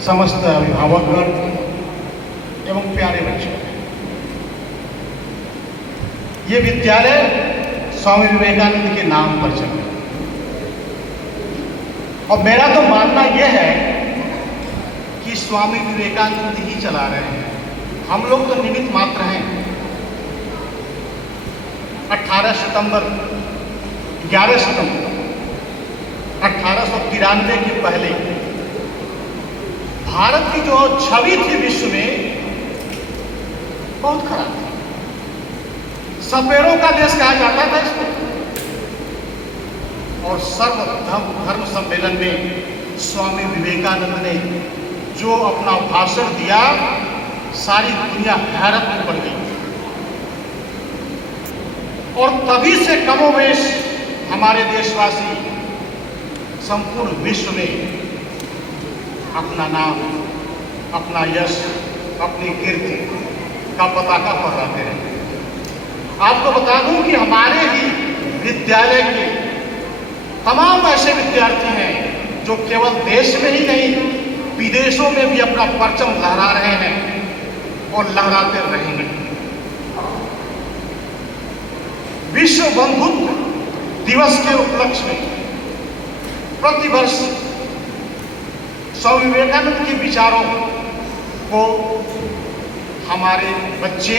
समस्त अभिभावकगण एवं प्यारे बच्चों, ये विद्यालय स्वामी विवेकानंद के नाम पर चला और मेरा तो मानना यह है कि स्वामी विवेकानंद ही चला रहे हैं, हम लोग तो निमित्त मात्र हैं। 18 सितंबर 11 सितंबर 1893 के पहले भारत की जो छवि थी विश्व में बहुत खराब थी। सपेरों का देश कहा जाता था इसको। और सर्व धर्म सम्मेलन में स्वामी विवेकानंद ने जो अपना भाषण दिया, सारी दुनिया हैरत में पड़ गई। और तभी से कमोवेश हमारे देशवासी संपूर्ण विश्व में अपना नाम, अपना यश, अपनी कीर्ति का पताका फहराते रहे। आपको बता दूं कि हमारे ही विद्यालय के तमाम ऐसे विद्यार्थी हैं जो केवल देश में ही नहीं, विदेशों में भी अपना परचम लहरा रहे हैं और लहराते रहेंगे। विश्व बंधुत्व दिवस के उपलक्ष्य में प्रतिवर्ष स्वामी विवेकानंद के विचारों को हमारे बच्चे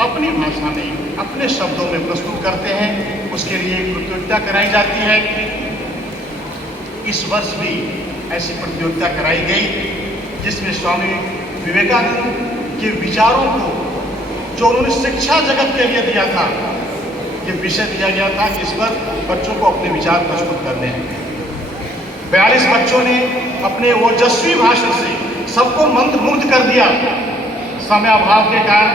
अपनी भाषा में, अपने शब्दों में प्रस्तुत करते हैं। उसके लिए प्रतियोगिता कराई जाती है। इस वर्ष भी ऐसी प्रतियोगिता कराई गई जिसमें स्वामी विवेकानंद के विचारों को, जो उन्होंने शिक्षा जगत के लिए दिया था, ये विषय दिया गया था कि इस पर बच्चों को अपने विचार प्रस्तुत करने हैं। 42 बच्चों ने अपने ओजस्वी भाषण से सबको मंत्रमुग्ध कर दिया। समय अभाव के कारण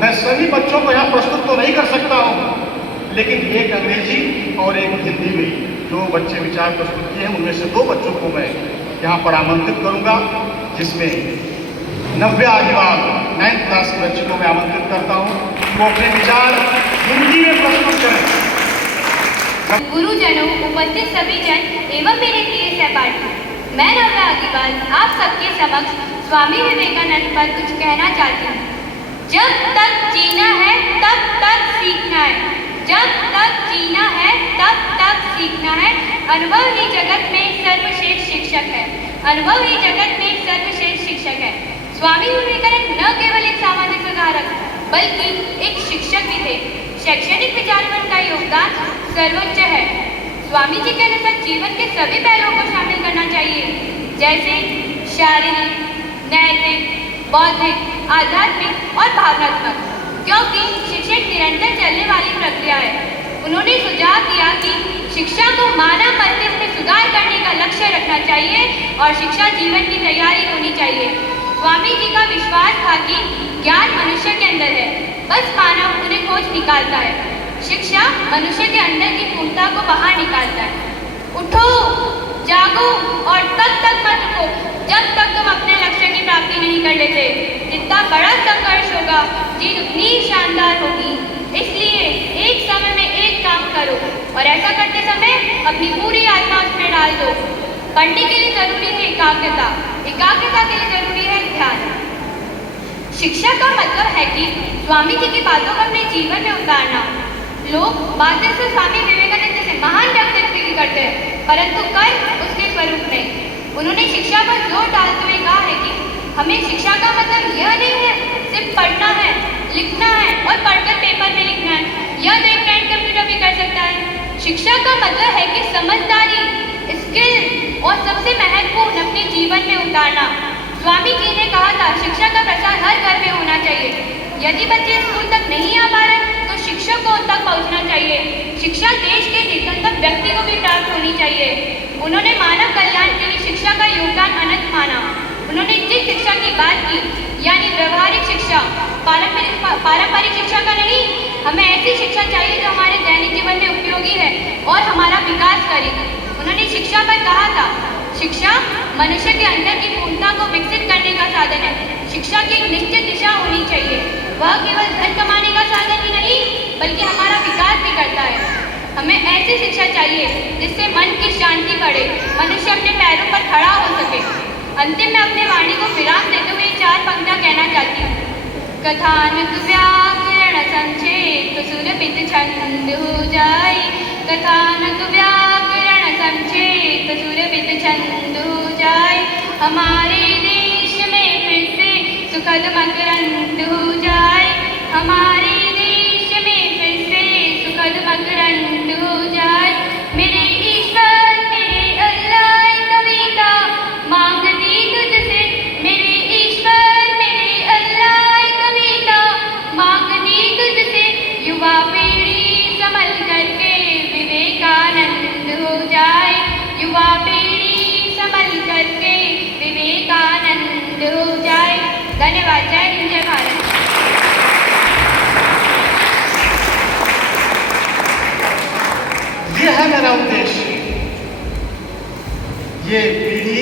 मैं सभी बच्चों को यहाँ प्रस्तुत तो नहीं कर सकता हूँ, लेकिन एक अंग्रेजी और एक हिंदी में जो बच्चे विचार प्रस्तुत किए हैं, उनमें से 2 बच्चों को मैं यहाँ पर आमंत्रित करूँगा, जिसमें नव्या अग्रवाल 9th क्लास के बच्चे को मैं आमंत्रित करता हूँ कि वो अपने विचार हिंदी में प्रस्तुत करें। गुरुजनों, उपस्थित सभी जन एवं मेरे प्रिय सहपाठी, मैं नव्या अग्रवाल आप सबके समक्ष स्वामी विवेकानंद पर कुछ कहना चाहती हूँ। जब तक जीना है तब तक सीखना है, जब तक जीना है तब तक सीखना है। अनुभव ही जगत में सर्वश्रेष्ठ शिक्षक है, अनुभव ही जगत में सर्वश्रेष्ठ शिक्षक है। स्वामी विवेकानंद न केवल एक सामाजिक सुधारक बल्कि एक शिक्षक भी थे। शैक्षणिक विचार में उनका योगदान सर्वोच्च है। स्वामी जी के अनुसार जीवन के सभी पहलुओं को शामिल करना चाहिए, जैसे शारीरिक, नैतिक, बौद्धिक, आध्यात्मिक और भावनात्मक, क्योंकि शिक्षा निरंतर चलने वाली प्रक्रिया है। उन्होंने सुझाव दिया कि शिक्षा को मानव मस्तिष्क में सुधार करने का लक्ष्य रखना चाहिए और शिक्षा जीवन की तैयारी होनी चाहिए। स्वामी जी का विश्वास था कि ज्ञान मनुष्य के अंदर है, बस मानव उन्हें खोज निकालता है। शिक्षा मनुष्य के अंदर की पूर्णता को बाहर निकालता है। उठो, जागो और तब तक मत रुको जब तक तुम अपने लक्ष्य की प्राप्ति नहीं कर लेते। जितना बड़ा संघर्ष होगा, जीत उतनी शानदार होगी। इसलिए एक समय में एक काम करो और ऐसा करते समय अपनी पूरी आत्मा उसमें डाल दो। पढ़ने के लिए जरूरी है एकाग्रता, एकाग्रता के लिए जरूरी है ध्यान। शिक्षा का मतलब है कि स्वामी जी की बातों को अपने जीवन में उतारना। लोग बातें से स्वामी विवेकानंद जैसे महान व्यक्तित्व की करते हैं, परंतु कर्म उसके स्वरूप नहीं। उन्होंने शिक्षा पर जोर डालते हुए कहा है कि हमें शिक्षा का मतलब यह नहीं है सिर्फ पढ़ना है, लिखना है और पढ़कर पेपर में लिखना है। यह तो एक पेन कंप्यूटर भी कर सकता है। शिक्षा का मतलब है कि समझदारी, स्किल और सबसे महत्वपूर्ण अपने जीवन में उतारना। स्वामी जी ने कहा था शिक्षा का प्रसार हर घर में होना चाहिए। यदि बच्चे स्कूल तक नहीं आ पा रहे तो शिक्षक को उन तक पहुंचना चाहिए। शिक्षा देश के निकटतम व्यक्ति को भी प्राप्त होनी चाहिए। उन्होंने मानव कल्याण के लिए शिक्षा का योगदान अनंत माना। उन्होंने जिस शिक्षा की बात की, यानी व्यवहारिक शिक्षा, पारंपरिक शिक्षा का नहीं, हमें ऐसी शिक्षा चाहिए जो हमारे दैनिक जीवन में उपयोगी है और हमारा विकास करेगी। उन्होंने शिक्षा पर कहा था शिक्षा मनुष्य के अंदर की पूर्णता को विकसित करने का साधन है। शिक्षा की एक निश्चित दिशा होनी चाहिए। वह केवल धन कमाने का साधन ही नहीं बल्कि हमारा विकास भी करता है। हमें ऐसी शिक्षा चाहिए जिससे मन की शांति बढ़े, मनुष्य अपने पैरों पर खड़ा हो सके। अंतिम में अपने वाणी को विराम देते हुए 4 पंक्तियां कहना चाहती हूँ। कथानक व्याकरण संक्षेप सुरभित छंद हो जाए, कथानक व्याकरण संक्षेप सुरभित छंद हो जाए, हमारे देश में फिर से सुखद मकरंद हो जाए, हमारे देश में फिर से सुखद मकरंद हो जाए। मेरे ईश्वर मेरे अल्लाह कविता मांगती तुझसे, मेरे ईश्वर मेरे अल्लाह कविता मांगती तुझसे, युवा पीढ़ी संभल करके विवेकानंद हो जाए, युवा पीढ़ी संभल करके विवेकानंद हो जाए। धन्यवाद। जय हिंद जय भारत। ये है मेरा उद्देश्य। ये पीढ़ी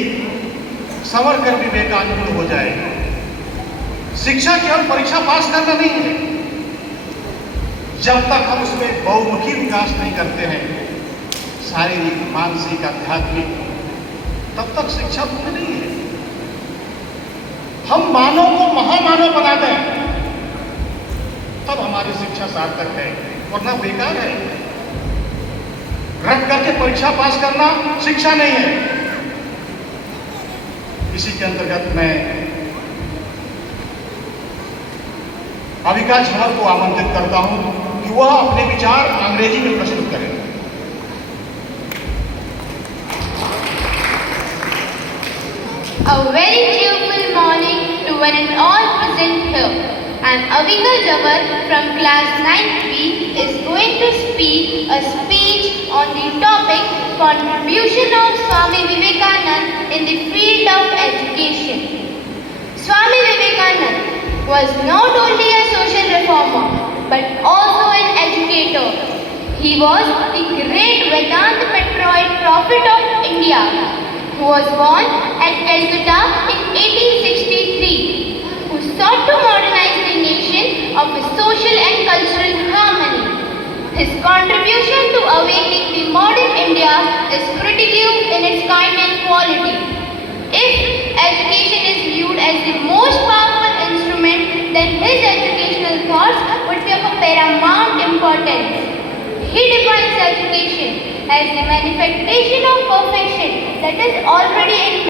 संवर कर विवेकानंद हो जाए। शिक्षा केवल परीक्षा पास करना नहीं है। जब तक हम उसमें बहुमुखी विकास नहीं करते हैं, शारीरिक मानसिक आध्यात्मिक, तब तक शिक्षा पूरी नहीं है। हम मानव को महामानव बना दें तब हमारी शिक्षा सार्थक है, वरना बेकार है। रट करके परीक्षा पास करना शिक्षा नहीं है। इसी के अंतर्गत मैं अविका झंवर को आमंत्रित करता हूं कि वह अपने विचार अंग्रेजी में प्रस्तुत करें। A very cheerful morning to one and all present here. I am Avika Jawar from class 9B is going to speak a speech on the topic contribution of Swami Vivekanand in the field of education. Swami Vivekanand was not only a social reformer but also an educator. He was the great Vedanta Metroid prophet of India, who was born at Calcutta in 1863, who sought to modernize the nation of a social and cultural harmony. His contribution to awakening the modern India is critical in its kind and quality. If education is viewed as the most powerful instrument, then his educational thoughts would be of a paramount importance. He defines education as the manifestation of perfection that is already in